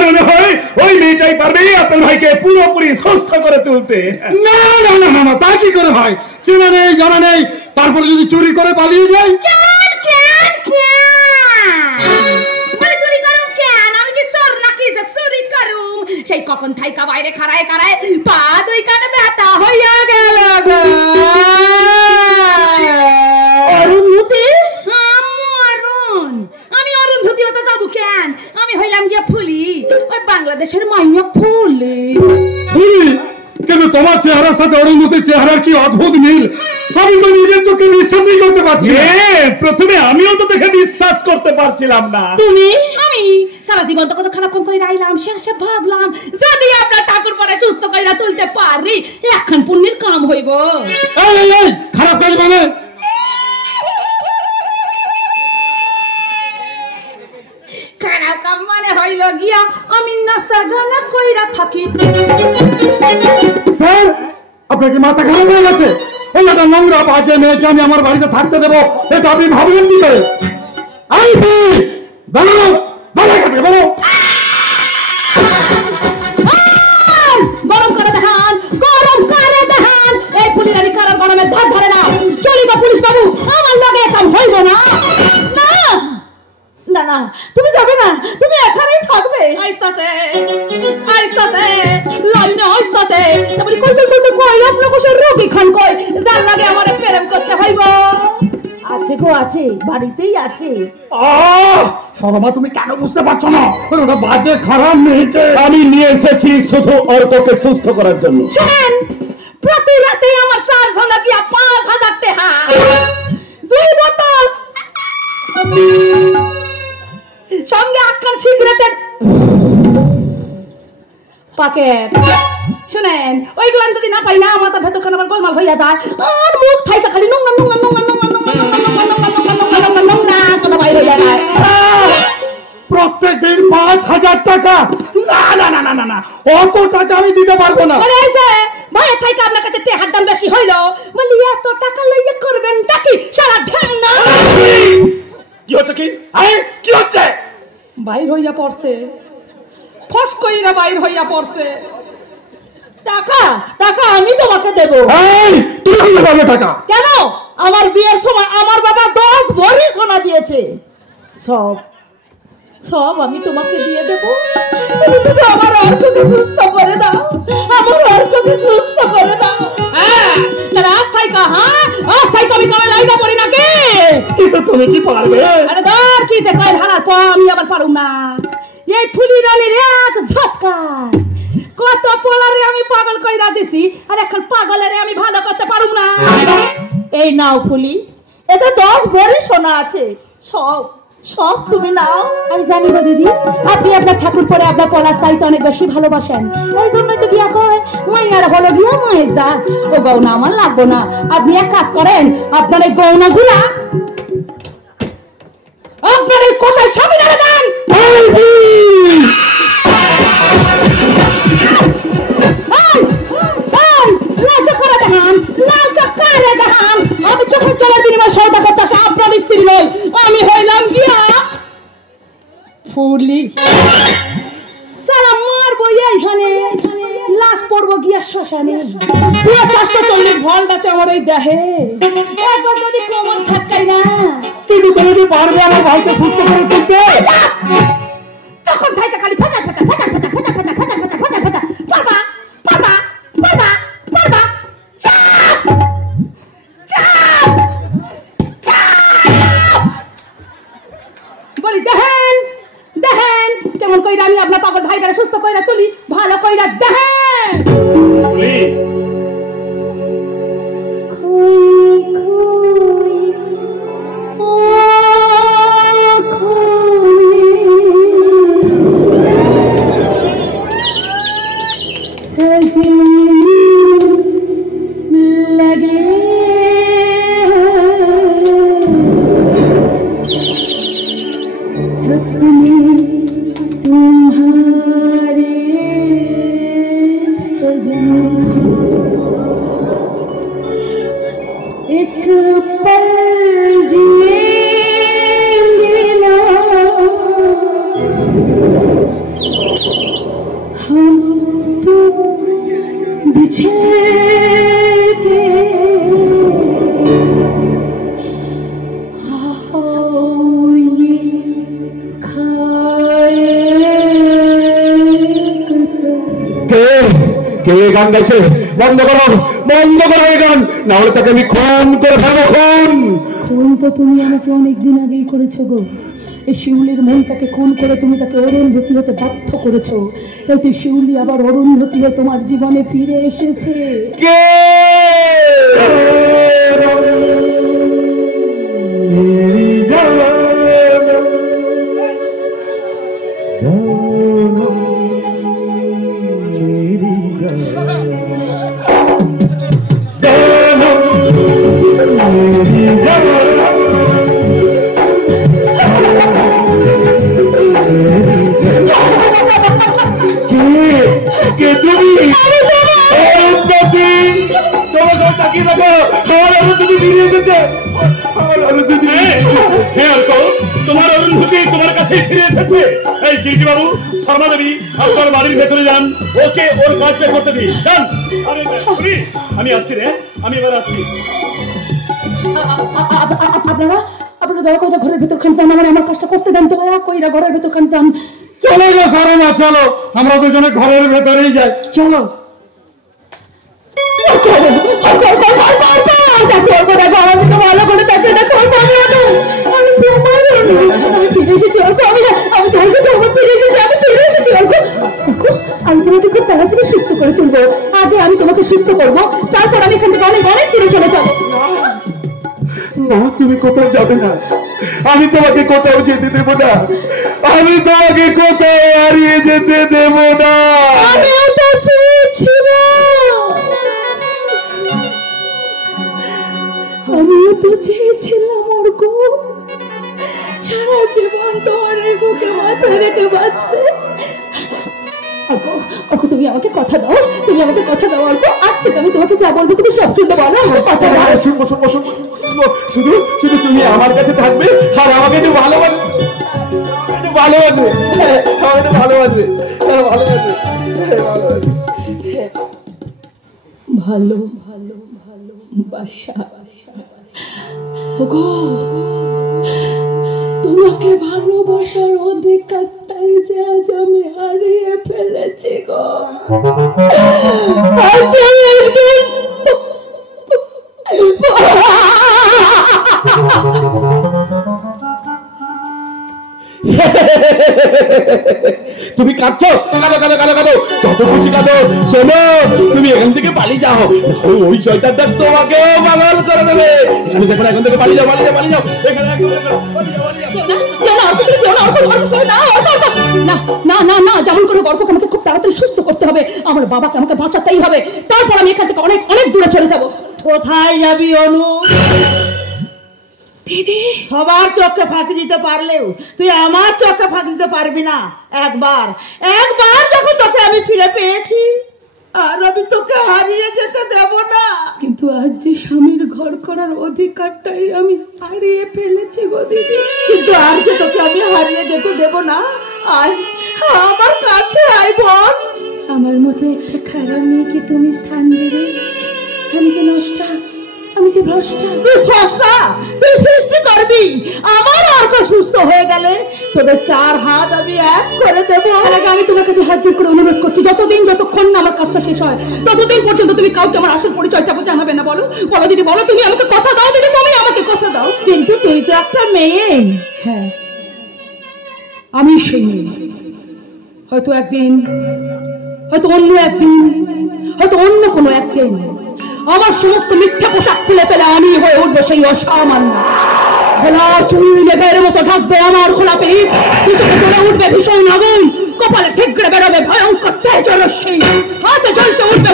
আমার মনে হয় ওই মেয়েটাই পারবে আপনার ভাইকে পুরোপুরি সুস্থ করে তুলতে। না না না না, তা কি করে হয়? চেনা নেই জানা নেই, তারপরে যদি চুরি করে পালিয়ে যায়। সেই কখন থাইকা বাইরে খাড়ায় খাড়ায় পা দুই কানে ব্যথা হইয়া গেল গো। অরুন্ধতি? অরুণ, আমি অরুন্ধতি হতে যাবো কেন? আমি হইলাম গিয়া ফুলি, ওই বাংলাদেশের মাইয়া ফুলি। কিন্তু তোমার চেহারার সাথে অরুন্ধতির চেহারার কি অদ্ভুত মিল! আমি তো নিজের চোখে বিশ্বাসই করতে পারছি। প্রথমে আমিও তো দেখে বিশ্বাস করতে পারছিলাম না। তুমি? আমি সারা জীবন তো কত খারাপ কম করে আইলাম, শেষে ভাবলাম যদি আপনার ঠাকুর পরে সুস্থ কইরা তুলতে পারি এখন পুণ্যের কাম হইব। খারাপ কাজ মানে? খারাপ কাম মানে হইল গিয়া আমি নাচা গানা কইরা থাকি। স্যার, আপনার কি মাথা খারাপ হয়ে গেছে? এই একটা নোংরা বাজে মেয়েকে আমি আমার বাড়িতে থাকতে দেবো, এটা আপনি ভাবলেন কি করে? বলো বলো, গরম করে দেখান, গরম করে দেখান। এই পুলিরানি কারার গরমে ধার ধরে না। চলিবা পুলিশ বাবু, আমার লগে কাম হইব না। না না না, তুমি যাবে না, তুমি এখানেই থাকবে। আইস্তাছে আইস্তাছে লাইনে আইস্তাছে, তারপরে কই কই কই কই আপনার কোসের রোগী খান কই যার লাগে আমারে প্রেম করতে হইব। আছে গো, আছে, বাড়িতেই আছে। সরমা, তুমি কেন বুঝতে পারছো না? ওটা বাজে খারাপ মেয়েকে আমি নিয়ে এসেছি শুধু অর্ককে সুস্থ করার জন্য। শুনেন, প্রতি রাতে আমার 4 ঘন্টা গিয়া 5000 টাকা, 2 বোতল সঙ্গে আক্কার সিগারেটের প্যাকেট। শুনেন, ওইগুলো যদি না পাই না, মাথা ভেতর খান আবার গোলমাল হইয়া যায়, আর মুখ থাইকা খালি নোংরা নোংরা নোংরা নোংরা নোংরা নোংরা কথা বাইরে হইয়া যায়। প্রত্যেক দিন 5000 টাকা? না না না না না না, অত টাকা আমি দিতে পারবো না। বলে এই যে ভাই থাইকা আপনার কাছে টেহার দাম বেশি হইল, বলি এত টাকা লইয়া করবেন নাকি সারা ঢং না? কি হচ্ছে? কি হচ্ছে? বাইর হইয়া পড়ছে, ফস কইরা বাইর হইয়া পড়ছে। টাকা টাকা আমি তোমাকে দেব। তুমি পাবে টাকা? কেন? আমার বিয়ের সময় আমার বাবা 10 ভরি সোনা দিয়েছে, সব সব আমি তোমাকে দিয়ে দেব। তুমি শুধু আমার অর্ককে সুস্থ করে দাও, আমার অর্ককে সুস্থ করে দাও। হ্যাঁ, তাহলে আস্থাই কা, হ্যাঁ আস্থাই তো আমি কবে লাইগা পড়ি নাকি? কিন্তু তুমি কি পারবে? আরে ধর, কি দেখাই হারার পর আমি আবার পারুম না। এই ফুলির আলির এক ঝটকায় কত পোলারে আমি পাগল কইরা দিছি, আর এখন পাগলেরে আমি ভালো করতে পারুম না। এই নাও ফুলি, এতে 10 ভরি সোনা আছে, সব সব তুমি নাও। আমি জানি গো দিদি, আপনি আপনার ঠাকুর পরে আপনার পলার চাইতে অনেক বেশি ভালোবাসেন, এই জন্যই তো বিয়া কয় মাইয়ার হলো গিয়া মায়ের দা। ও গৌনা আমার লাগবো না, আপনি এক কাজ করেন, আপনার এই গৌনা গুলা আপনার এই কোষাই স্বামীনারে দেন। আমি চোখের চলার বিনিময় সৌদা করতেছি, আপনার স্ত্রী নই, আমি হইলাম গিয়া ফুলি। সারা মারবো এইখানে, লাশ পড়বো গিয়া শ্মশানে। পুরো 440 ভল্ট আছে আমার ওই দেহে, একবার যদি কোমর খাটকাই না। কিন্তু তুমি কি পারবে আমার ভাইকে সুস্থ করে তুলতে? তখন ভাইটা খালি ফচার ফচার ফচার ফচার ফচার ফচার ফচার ফচার ফচার ফচার পারবা পারবা পারবা পারবা। চাপ চাপ চাপ বলি, দেখেন দেখেন কেমন কইরা আমি আপনার পাগল ভাইটারে সুস্থ কইরা তুলি, ভালো কইরা দেখেন। तुम्हारे ছেড়ে কে গান গাইছে? বন্ধ করো এই গান, না হলে তাকে আমি খুন করে ফেলবো। খুন তো তুমি আমাকে অনেকদিন আগেই করেছো গো। এই শিউলির মনটাকে খুন করে তুমি তাকে অরুন্ধতী হতে বাধ্য করেছো। কিন্তু শিউলি আবার অরুন্ধতী হয়ে তোমার জীবনে ফিরে এসেছে। কে? তোমার অরুন্ধতী তোমার কাছে ফিরে এসেছে। এই খিড়কি বাবু, শর্মা দেবী, আপনার বাড়ির ভেতরে যান, ওকে ওর কাজটা করতে দিন। যান। আমি আসছি রে, আমি এবার আসছি। আপনারা দয়া করে ঘরের ভেতর খান, আমার কাজটা করতে দেন। তো কইরা ঘরের ভেতর খান। চলো গো সারমা, চলো, আমরা দুজনে ঘরের ভেতরেই যাই। চলো। ভালো করে দেখে দেখো, আমি ফিরে এসেছি। আমি তোমাকে খুব তাড়াতাড়ি সুস্থ করে তুলবো। আগে আমি তোমাকে সুস্থ করবো, তারপর আমি এখান থেকে অনেক অনেক ফিরে চলে যাবো। না, তুমি কোথাও যাবে না, আমি তোমাকে কোথাও যেতে দেব না, আমি তোমাকে কোথাও হারিয়ে যেতে দেব না। আমিও তো চেয়েছিলাম অর্ক, সারা জীবন তোমার বুকে মাথায় রেখে বাঁচতে। অর্ক, তুমি আমাকে কথা দাও, অর্ক। আজ থেকে আমি তোমাকে যা বলবো তুমি সব শুনতে বলো, কথা দাও। শুনবো। শুধু তুমি আমার কাছে থাকবে আর আমাকে একটু ভালোবাসবে। তোমাকে ভালোবাসার অধিকারটাই যে আজ আমি হারিয়ে ফেলেছি গো। তুমি কাঁদছো? কাঁদো, যত খুশি কাঁদো। শোনো, তুমি এখান থেকে পালিয়ে যাও, ওই শয়তানটা তোমাকে পাগল করে দেবে। এখানে দেখো না, এখান থেকে পালিয়ে যাও। না, যেমন করে গল্পকে আমাকে খুব তাড়াতাড়ি সুস্থ করতে হবে। আমার বাবাকে আমাকে বাঁচাতেই হবে, তারপর আমি এখান থেকে অনেক অনেক দূরে চলে যাব। কোথায় যাবি অনু? দিদি, সবার চোখে ফাঁকি দিতে পারলেও তুই আমার চোখে ফাঁকি দিতে পারবি না। একবার যখন তোকে আমি ফিরে পেয়েছি, আর আমি তোকে হারিয়ে যেতে দেব না। কিন্তু আজ যে স্বামীর ঘর করার অধিকারটাই আমি হারিয়ে ফেলেছি গো দিদি। কিন্তু আর যে তোকে আমি হারিয়ে যেতে দেব না। আয় আমার কাছে, আয় বোন। আমার মতো একটা খারাপ মেয়েকে তুমি স্থান দেবে? আমি যে নষ্টা, আমি যে ভ্রষ্টা। তুই স্রষ্টা, তুই সৃষ্টি করবি। আমার অর্ক সুস্থ হয়ে গেলে তোদের 4 হাত আমি এক করে দেবো। আমি তোমার কাছে হাত জোর করে অনুরোধ করছি, যতক্ষণ না আমার কাজটা শেষ হয়, ততদিন পর্যন্ত তুমি কাউকে আমার আসল পরিচয়টা জানাবে না। বলো দিদি, বলো, তুমি আমাকে কথা দাও দিদি, তুমি আমাকে কথা দাও। কিন্তু তুই তো একটা মেয়ে। হ্যাঁ, আমি সেই মেয়ে। হয়তো একদিন, হয়তো অন্য একদিন, হয়তো অন্য কোনো একদিন আমার সমস্ত মিথ্যা পোশাক খুলে ফেলে আমি হয়ে উঠবো সেই অসামান্য। খোলা চুল মেঘের মতো ঢাকবে আমার খোলা পেট, পিছনে চলে উঠবে ভীষণ আগুন, কপালে ঠিকরে বেরোবে ভয়ঙ্কর তেজরশ্মি, হাতে জ্বলতে উঠবে